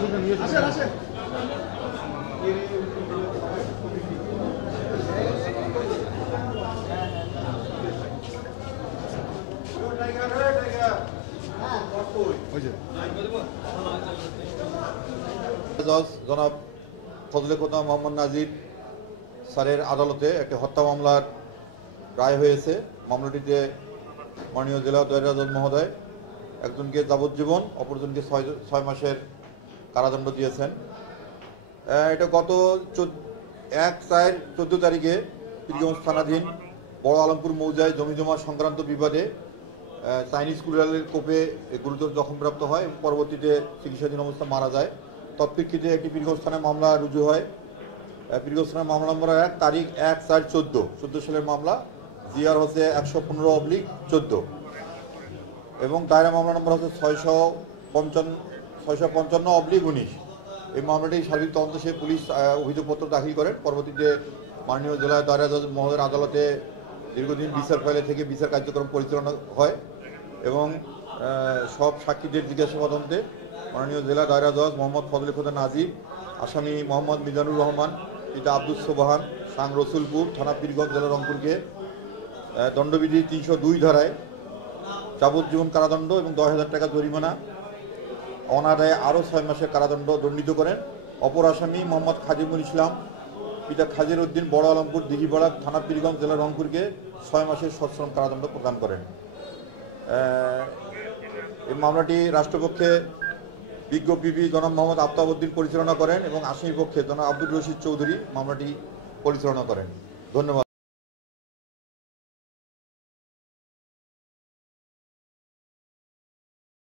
জনাব ফজলে খোদা মোহাম্মদ নাজির স্যারের আদালতে একটি হত্যা মামলার রায় হয়েছে। মামলাটিতে মাননীয় জেলা দায়রা জজ মহোদয় একজনকে যাবজ্জীবন, অপরজনকে 6 মাসের কারাদণ্ড দিয়েছেন। এটা গত 1/4/14 তারিখে পীরগঞ্জ থানাধীন বড় আলমপুর মৌজায় জমিজমা সংক্রান্ত বিবাদে চাইনিজ কুড়ালের কোপে গুরুতর জখমপ্রাপ্ত হয় এবং পরবর্তীতে চিকিৎসাধীন অবস্থা মারা যায়। তৎপ্রেক্ষিতে একটি পীরগঞ্জ থানায় মামলা রুজু হয়। পীরগঞ্জ থানার মামলা নম্বর 1 তারিখ 1/4/14 সালের মামলা, জিআর হচ্ছে 115/14 এবং দায়রা মামলা নম্বর হচ্ছে 655/19। এই মামলাটি সার্বিক তদন্ত শেষে পুলিশ অভিযোগপত্র দাখিল করেন। পরবর্তীতে মাননীয় জেলা দায়রা জজ মহোদয়ের আদালতে দীর্ঘদিন বিচার ফাইলে থেকে বিচার কার্যক্রম পরিচালনা হয় এবং সব সাক্ষীদের জিজ্ঞাসাবাদে মাননীয় জেলা দায়রা জজ মোহাম্মদ ফজলে খোদা নাজির, আসামি মোহাম্মদ মিজানুর রহমান, পিতা আব্দুল সোবাহান, সাং রসুলপুর, থানা পীরগঞ্জ, জেলা রংপুরকে দণ্ডবিধি 302 ধারায় যাবজ্জীবন কারাদণ্ড এবং 10,000 টাকা জরিমানা, অনাদায়ে আরও 6 মাসের কারাদণ্ড দণ্ডিত করেন। অপর আসামি মোহাম্মদ খাজিমুল ইসলাম, পিতা খাজির উদ্দিন, বড় আলমপুর, দিঘিপাড়া, থানা পীরগঞ্জ, জেলা রংপুরকে 6 মাসের সশ্রম কারাদণ্ড প্রদান করেন। এই মামলাটি রাষ্ট্রপক্ষে বিজ্ঞ পিপি জনাব মোহাম্মদ আফতাবউদ্দিন পরিচালনা করেন এবং আসামি পক্ষে জনাব আব্দুর রশিদ চৌধুরী মামলাটি পরিচালনা করেন। ধন্যবাদ।